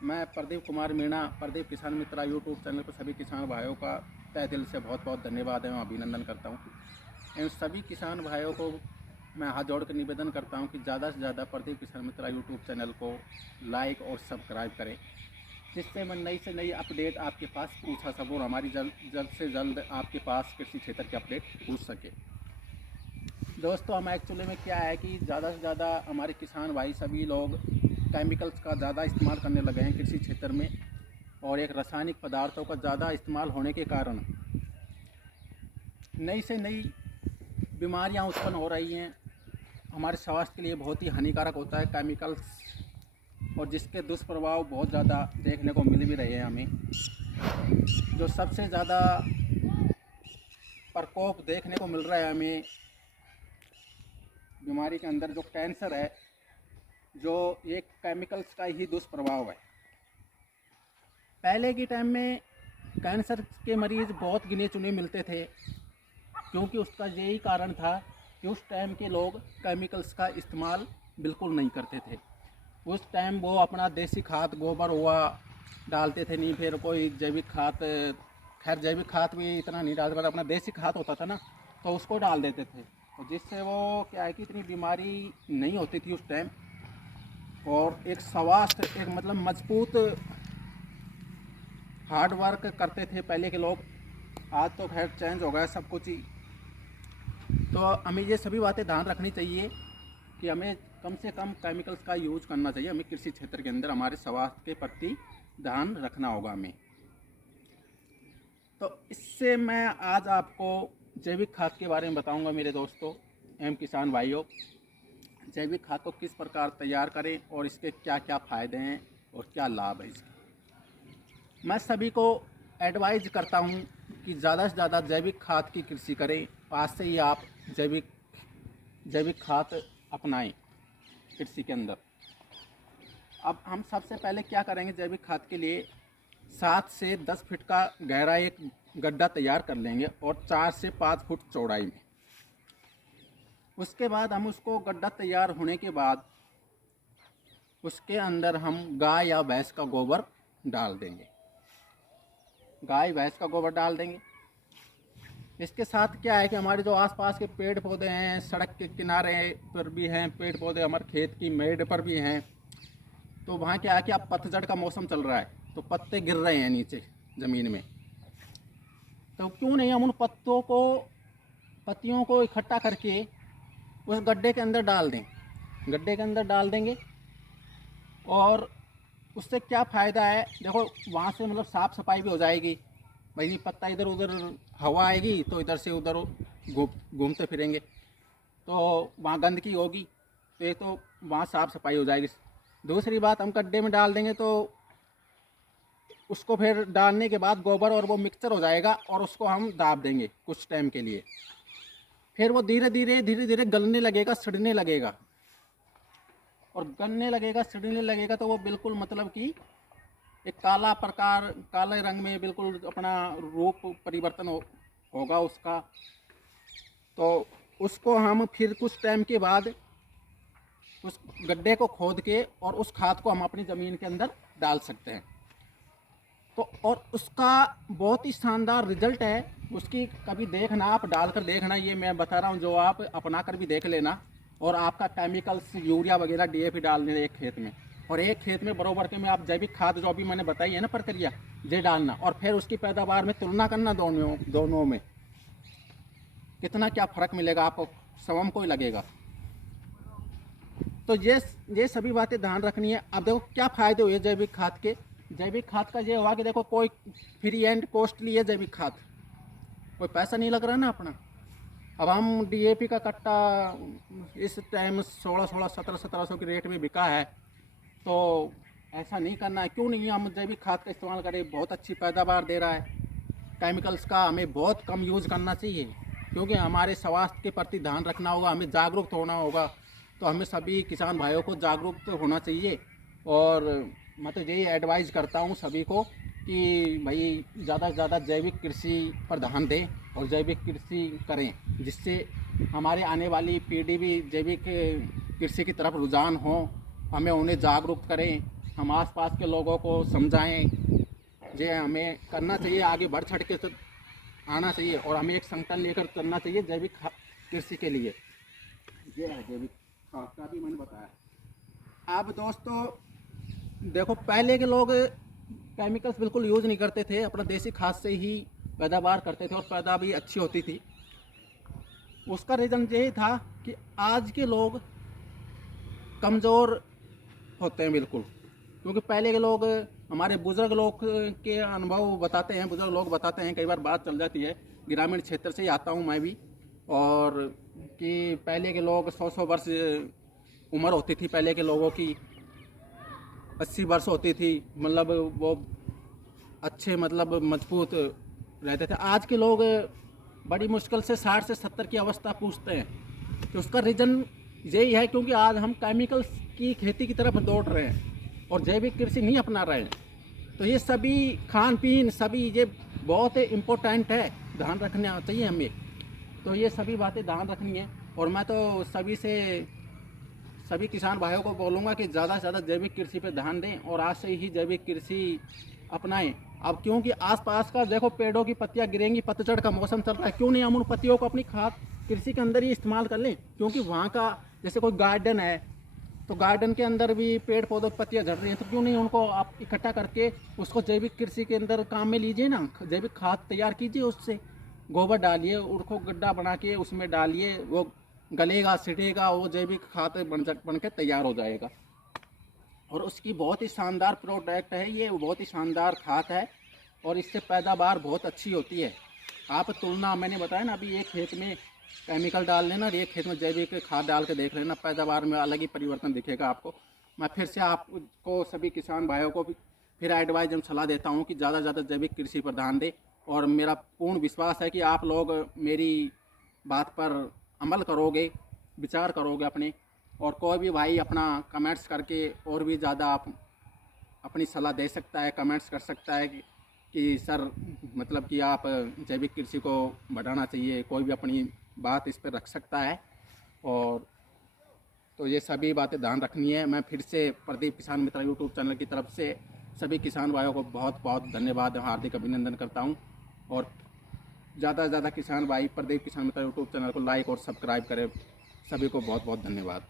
मैं प्रदीप कुमार मीणा, प्रदीप किसान मित्रा YouTube channel पर सभी किसान भाइयों का तहे दिल से बहुत बहुत धन्यवाद एवं अभिनंदन करता हूँ। इन सभी किसान भाइयों को मैं हाथ जोड़ कर निवेदन करता हूँ कि ज़्यादा से ज़्यादा प्रदीप किसान मित्रा यूट्यूब चैनल को लाइक और सब्सक्राइब करें, जिससे मैं नई से नई अपडेट आपके पास पूछा सकूँ और हमारी जल्द से जल्द आपके पास कृषि क्षेत्र की अपडेट पूछ सके। दोस्तों, हम एक्चुअली में क्या है कि ज़्यादा से ज़्यादा हमारे किसान भाई सभी लोग केमिकल्स का ज़्यादा इस्तेमाल करने लगे हैं कृषि क्षेत्र में, और एक रासायनिक पदार्थों का ज़्यादा इस्तेमाल होने के कारण नई से नई बीमारियां उत्पन्न हो रही हैं। हमारे स्वास्थ्य के लिए बहुत ही हानिकारक होता है केमिकल्स, और जिसके दुष्प्रभाव बहुत ज़्यादा देखने को मिल भी रहे हैं हमें। जो सबसे ज़्यादा प्रकोप देखने को मिल रहा है हमें बीमारी के अंदर, जो कैंसर है, जो एक केमिकल्स का ही दुष्प्रभाव है। पहले के टाइम में कैंसर के मरीज़ बहुत गिने चुने मिलते थे, क्योंकि उसका यही कारण था कि उस टाइम के लोग केमिकल्स का इस्तेमाल बिल्कुल नहीं करते थे। उस टाइम वो अपना देसी खाद गोबर हुआ डालते थे, नहीं फिर कोई जैविक खाद, खैर जैविक खाद भी इतना नहीं डालते, पर अपना देसी खाद होता था ना, तो उसको डाल देते थे, तो जिससे वो क्या है कि इतनी बीमारी नहीं होती थी उस टाइम, और एक स्वास्थ्य एक मतलब मजबूत हार्ड वर्क करते थे पहले के लोग। आज तो खैर चेंज हो गया सब कुछ ही। तो हमें ये सभी बातें ध्यान रखनी चाहिए कि हमें कम से कम केमिकल्स का यूज करना चाहिए। हमें कृषि क्षेत्र के अंदर हमारे स्वास्थ्य के प्रति ध्यान रखना होगा हमें। तो इससे मैं आज आपको जैविक खाद के बारे में बताऊंगा मेरे दोस्तों एवं किसान भाइयों। जैविक खाद को किस प्रकार तैयार करें और इसके क्या क्या फ़ायदे हैं और क्या लाभ है इसके। मैं सभी को एडवाइज करता हूं कि ज़्यादा से ज़्यादा जैविक खाद की कृषि करें। आज से ही आप जैविक खाद अपनाएं कृषि के अंदर। अब हम सबसे पहले क्या करेंगे, जैविक खाद के लिए 7 से 10 फीट का गहरा एक गड्ढा तैयार कर लेंगे और 4 से 5 फुट चौड़ाई में। उसके बाद हम उसको गड्ढा तैयार होने के बाद उसके अंदर हम गाय या भैंस का गोबर डाल देंगे। गाय भैंस का गोबर डाल देंगे। इसके साथ क्या है कि हमारे जो आसपास के पेड़ पौधे हैं, सड़क के किनारे पर भी हैं पेड़ पौधे, हमारे खेत की मेड़ पर भी हैं, तो वहाँ क्या है कि अब पतझड़ का मौसम चल रहा है, तो पत्ते गिर रहे हैं नीचे ज़मीन में। तो क्यों नहीं हम उन पत्तियों को इकट्ठा करके उस गड्ढे के अंदर डाल दें। गड्ढे के अंदर डाल देंगे और उससे क्या फ़ायदा है, देखो वहाँ से मतलब साफ़ सफाई भी हो जाएगी। भाई नहीं पत्ता इधर उधर हवा आएगी तो इधर से उधर घूमते फिरेंगे, तो वहाँ गंदगी होगी, तो एक तो वहाँ साफ़ सफाई हो जाएगी। दूसरी बात, हम गड्ढे में डाल देंगे तो उसको फिर डालने के बाद गोबर और वो मिक्सचर हो जाएगा और उसको हम दाब देंगे कुछ टाइम के लिए। फिर वो धीरे धीरे गलने लगेगा, सड़ने लगेगा, और गलने लगेगा सड़ने लगेगा तो वो बिल्कुल मतलब कि एक काले रंग में बिल्कुल अपना रूप परिवर्तन होगा उसका। तो उसको हम फिर कुछ टाइम के बाद उस गड्ढे को खोद के और उस खाद को हम अपनी ज़मीन के अंदर डाल सकते हैं। तो और उसका बहुत ही शानदार रिजल्ट है। उसकी कभी देखना, आप डालकर देखना, ये मैं बता रहा हूँ, जो आप अपना कर भी देख लेना। और आपका केमिकल्स यूरिया वगैरह डीएपी डाल देना एक खेत में, और एक खेत में बराबर के में आप जैविक खाद जो अभी मैंने बताई है ना प्रक्रिया, ये डालना, और फिर उसकी पैदावार में तुलना करना दोनों में कितना क्या फ़र्क मिलेगा आपको, स्वयं को ही लगेगा। तो ये सभी बातें ध्यान रखनी है। अब देखो क्या फ़ायदे हुए जैविक खाद के। जैविक खाद का ये हुआ कि देखो कोई फ्री एंड कॉस्टली है जैविक खाद, कोई पैसा नहीं लग रहा ना अपना। अब हम डीएपी का कट्टा इस टाइम 1600-1700 की रेट में बिका है, तो ऐसा नहीं करना है। क्यों नहीं हम जैविक खाद का इस्तेमाल करें, बहुत अच्छी पैदावार दे रहा है। केमिकल्स का हमें बहुत कम यूज़ करना चाहिए, क्योंकि हमारे स्वास्थ्य के प्रति ध्यान रखना होगा, हमें जागरूक होना होगा। तो हमें सभी किसान भाइयों को जागरूक होना चाहिए। और मैं तो यही एडवाइज़ करता हूँ सभी को कि भाई ज़्यादा से ज़्यादा जैविक कृषि पर ध्यान दें और जैविक कृषि करें, जिससे हमारे आने वाली पीढ़ी भी जैविक कृषि की तरफ रुझान हो। हमें उन्हें जागरूक करें हम आसपास के लोगों को समझाएं, जे हमें करना चाहिए, आगे बढ़ चढ़ के तो आना चाहिए और हमें एक संगठन लेकर करना चाहिए जैविक कृषि के लिए। ये है जैविक खाद का भी मैंने बताया। अब दोस्तों देखो, पहले के लोग केमिकल्स बिल्कुल यूज़ नहीं करते थे, अपना देसी खाद से ही पैदावार करते थे और पैदावार भी अच्छी होती थी। उसका रीज़न यही था कि आज के लोग कमज़ोर होते हैं बिल्कुल, क्योंकि पहले के लोग, हमारे बुज़ुर्ग लोग के अनुभव बताते हैं, बुज़ुर्ग लोग बताते हैं, कई बार बात चल जाती है, ग्रामीण क्षेत्र से ही आता हूँ मैं भी, और कि पहले के लोग 100-100 वर्ष उम्र होती थी पहले के लोगों की, 80 वर्ष होती थी, मतलब वो अच्छे मतलब मजबूत रहते थे। आज के लोग बड़ी मुश्किल से 60 से 70 की अवस्था पूछते हैं। तो उसका रीज़न यही है क्योंकि आज हम केमिकल्स की खेती की तरफ दौड़ रहे हैं और जैविक कृषि नहीं अपना रहे हैं। तो ये सभी खान पीन सभी ये बहुत इम्पोर्टेंट है, ध्यान रखना चाहिए हमें। तो ये सभी बातें ध्यान रखनी है और मैं तो सभी किसान भाइयों को बोलूँगा कि ज़्यादा से ज़्यादा जैविक कृषि पे ध्यान दें और आज से ही जैविक कृषि अपनाएं। अब क्योंकि आसपास का देखो पेड़ों की पत्तियां गिरेंगी, पतझड़ का मौसम चल रहा है, क्यों नहीं हम उन पत्तियों को अपनी खाद कृषि के अंदर ही इस्तेमाल कर लें। क्योंकि वहाँ का जैसे कोई गार्डन है तो गार्डन के अंदर भी पेड़ पौधों की पत्तियाँ झड़ रही हैं, तो क्यों नहीं उनको आप इकट्ठा करके उसको जैविक कृषि के अंदर काम में लीजिए ना, जैविक खाद तैयार कीजिए, उससे गोबर डालिए, उसको गड्ढा बना के उसमें डालिए, वो गलेगा सिटेगा, वो जैविक खाद बन के तैयार हो जाएगा। और उसकी बहुत ही शानदार प्रोडक्ट है ये, बहुत ही शानदार खाद है और इससे पैदावार बहुत अच्छी होती है। आप तुलना, मैंने बताया ना अभी, एक खेत में केमिकल डाल लेना और एक खेत में जैविक खाद डाल के देख लेना, पैदावार में अलग ही परिवर्तन दिखेगा आपको। मैं फिर से आपको सभी किसान भाइयों को भी फिर एडवाइस सलाह देता हूँ कि ज़्यादा से ज़्यादा जैविक कृषि पर ध्यान दें और मेरा पूर्ण विश्वास है कि आप लोग मेरी बात पर अमल करोगे, विचार करोगे अपने। और कोई भी भाई अपना कमेंट्स करके और भी ज़्यादा आप अपनी सलाह दे सकता है, कमेंट्स कर सकता है कि सर मतलब कि आप जैविक कृषि को बढ़ाना चाहिए, कोई भी अपनी बात इस पर रख सकता है। और तो ये सभी बातें ध्यान रखनी है। मैं फिर से प्रदीप किसान मित्र यूट्यूब चैनल की तरफ से सभी किसान भाइयों को बहुत बहुत धन्यवाद, हार्दिक अभिनंदन करता हूँ। और ज़्यादा से ज़्यादा किसान भाई प्रदीप किसान मित्र यूट्यूब चैनल को लाइक और सब्सक्राइब करें। सभी को बहुत बहुत धन्यवाद।